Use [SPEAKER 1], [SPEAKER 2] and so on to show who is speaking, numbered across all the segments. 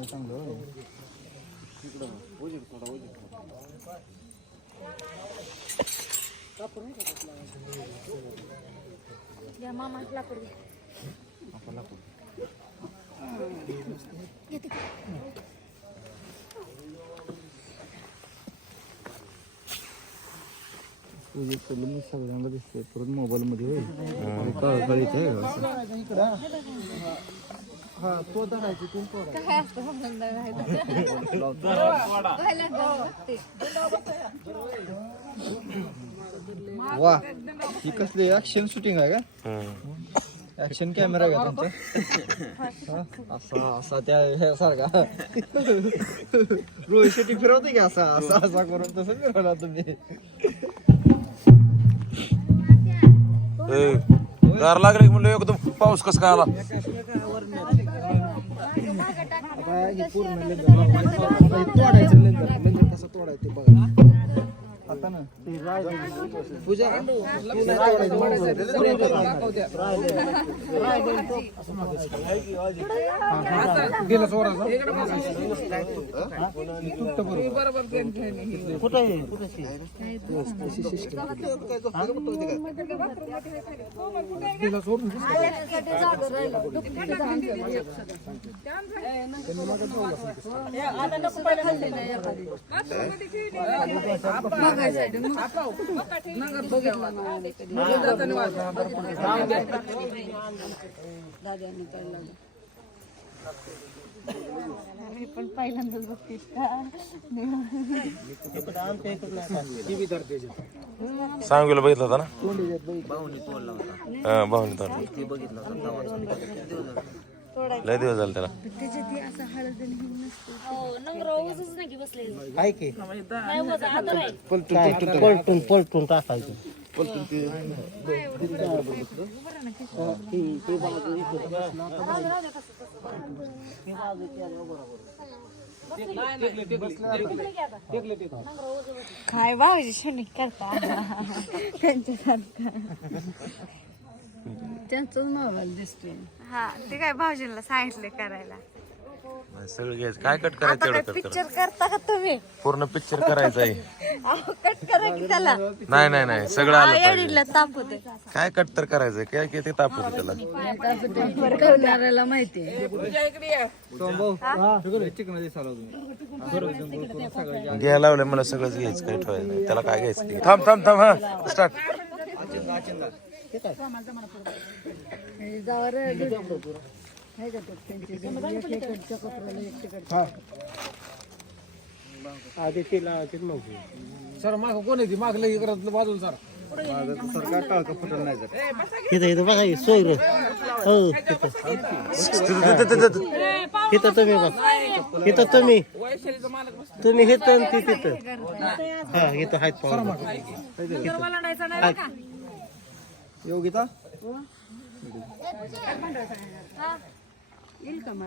[SPEAKER 1] नाही चांगलं
[SPEAKER 2] मामा लाकूड
[SPEAKER 1] कुठं? तुझे कलम मी सगळ्यांना दिसतोय परत मोबाईल मध्ये होय कळकळीत आहे. हा तो धरायची
[SPEAKER 2] काय असतं.
[SPEAKER 1] वा ही कसली ऍक्शन शूटिंग आहे का? ऍक्शन कॅमेरा आहे का तुमचा? हा? असा असा त्या सारखा रोहित शेट्टी फिरवते की असा? असा असा करून तसं फिरवला तुम्ही.
[SPEAKER 3] गार लागले की म्हणलं एकदम पाऊस कसा काय आला?
[SPEAKER 1] आता हे पूर्ण लेंदर आता हे तोडायचं लेंदर लेंदर कसं तोडायचं ते बघा आता ना. ते राहिलं. पूजा. तू नाही.
[SPEAKER 2] बघितलं मी पण पहिल्यांदाच बघते
[SPEAKER 3] सांगवीला बघितलं होता ना?
[SPEAKER 1] भाऊनी तोडला होता.
[SPEAKER 3] हा, भाऊनी तोडला लय दिवस झाले त्याला.
[SPEAKER 2] हे असं हळद आणि हिंग नसतं.
[SPEAKER 1] आहे की?
[SPEAKER 4] पलटून पलटून पलटून टाकायचं.
[SPEAKER 2] काय भाऊजी शनी करता. त्यांच्यासारखं. त्यांचाच मोबाईल दिसतोय. हा ते काय भाऊजींना सांगितले करायला.
[SPEAKER 3] सगळं घ्यायचं. काय कट करायचं कट
[SPEAKER 2] पिक्चर
[SPEAKER 3] करा.
[SPEAKER 2] करता का तुम्ही?
[SPEAKER 3] पूर्ण पिक्चर करायचं आहे.
[SPEAKER 2] कट करा की त्याला.
[SPEAKER 3] नाही नाही नाही सगळं आलं पाहिजे.
[SPEAKER 2] एवढीला ताप होते
[SPEAKER 3] काय कट तर करायचंय? काय किती ताप होतो त्याला?
[SPEAKER 2] करणाऱ्याला माहिती
[SPEAKER 3] घ्यायला लावलंय मला सगळंच घ्यायचं काय ठेवायचं नाही. त्याला काय घ्यायचं ते. थांब थांब थांब हा स्टार्ट
[SPEAKER 4] आधी तिला मग
[SPEAKER 5] सर माग कोण आहे ती माग बाजून बाजूला सर
[SPEAKER 1] सरकार फुटलं नाही
[SPEAKER 4] इथं इथं बघा सोय हो इथं तुम्ही बघ इथं तुम्ही तुम्ही इथं आणि तिथं हा इथं आहेत
[SPEAKER 1] योगिता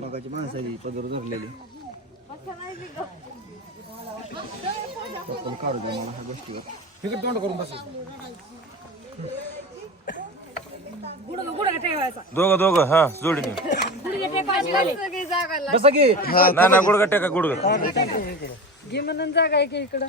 [SPEAKER 1] मगाची माणसाची पदर धरलेली. आपण काढू द्या मला ह्या गोष्टीवर.
[SPEAKER 5] फिकर तोंड करून बस.
[SPEAKER 3] दोघं दोघं हा जोडीने.
[SPEAKER 5] जसं की.
[SPEAKER 3] नाही ना गुडघा टेका गुडघा.
[SPEAKER 2] घे म्हणून जागा आहे की इकडं.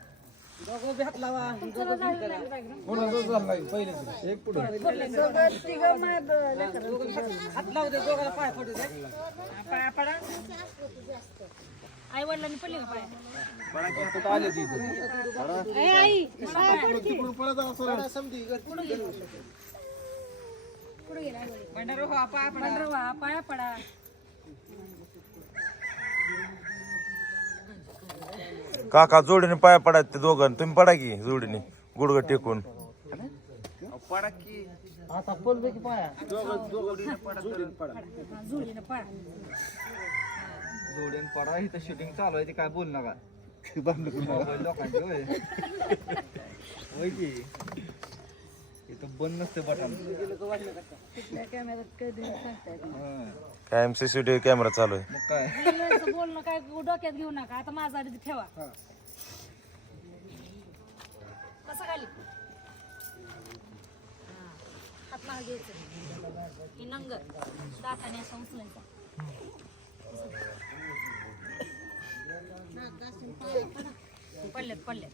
[SPEAKER 6] आई वडिलांनी पडले का पाय आई
[SPEAKER 1] तिकडून पळत आला
[SPEAKER 6] पडा पाया पडा
[SPEAKER 3] काका जोडीने पाया पडा ते दोघं तुम्ही पडा की जोडीने गुडघा टेकून.
[SPEAKER 4] आता पडलं की पाया.
[SPEAKER 1] जोडेन पडा इथं शूटिंग चालू आहे ते काय बोल नका. लोकांचे होय की. इथं बंद नसते बटन.
[SPEAKER 3] काय M C C T camera चालू आहे.
[SPEAKER 1] मग काय?
[SPEAKER 6] बोलण्याचं बोलणं काय डोक्यात घेऊ नका. आता माझा आधी ठेवा. कसं खाली? हा. हात मागे घ्यायचं. ही नंगर दाताने असं उचलायचा. पडल्यात पडल्यात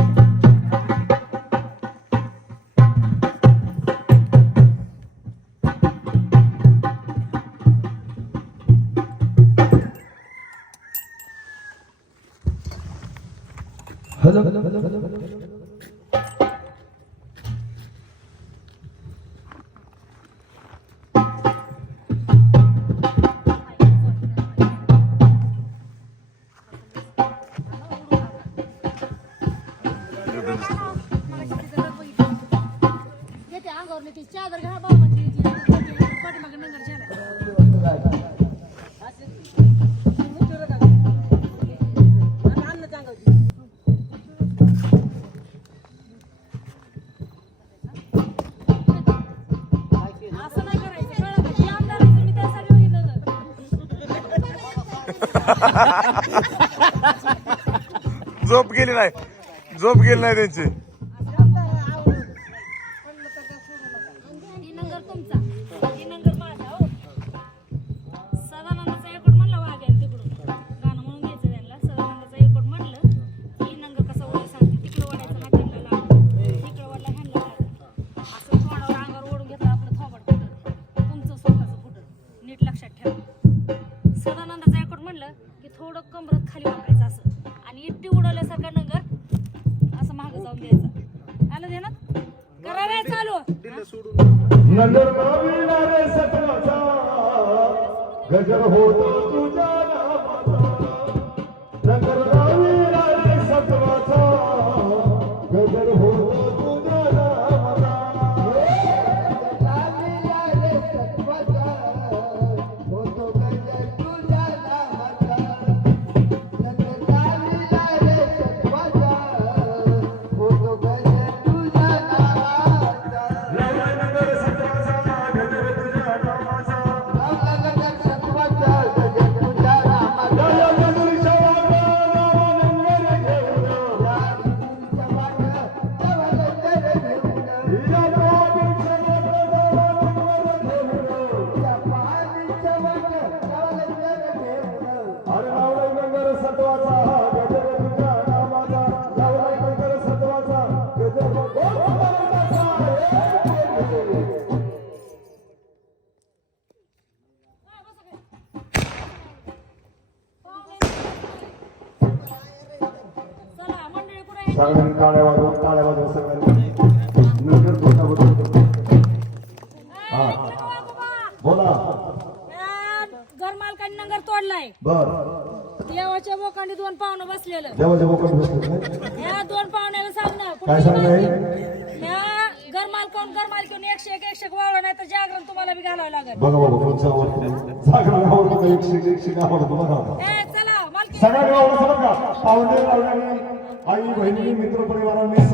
[SPEAKER 6] चादर घ्या बाबा म्हणते ती पाठीमागे नंगर
[SPEAKER 3] झोप गेली नाही. झोप गेली नाही त्यांची.
[SPEAKER 6] करा रे चालू
[SPEAKER 7] नगर नाविला रे सटवाचा गजर होतो. सगळ्यांनी टाळ्या वाजवा टाळ्या वाजवा सगळ्यांनी.
[SPEAKER 6] तोडलाय
[SPEAKER 7] बर.
[SPEAKER 6] देवाच्या बोकांडी दोन पाहुणं बसलेलं.
[SPEAKER 7] देवाच्या बोकड बसले
[SPEAKER 6] या दोन पाहुण्याला सांग ना
[SPEAKER 7] काय सांगणार
[SPEAKER 6] या घर मालकावून घर मालकीवून एकशे एक एकशे वावलं नाही तर जागरण तुम्हाला बी घालावं लागेल.
[SPEAKER 7] बघा कोणचं आवडतं जागरण आवडतं एकशे एकशे आवडतं पाहुणे आई बहिणी मित्र परिवारांनी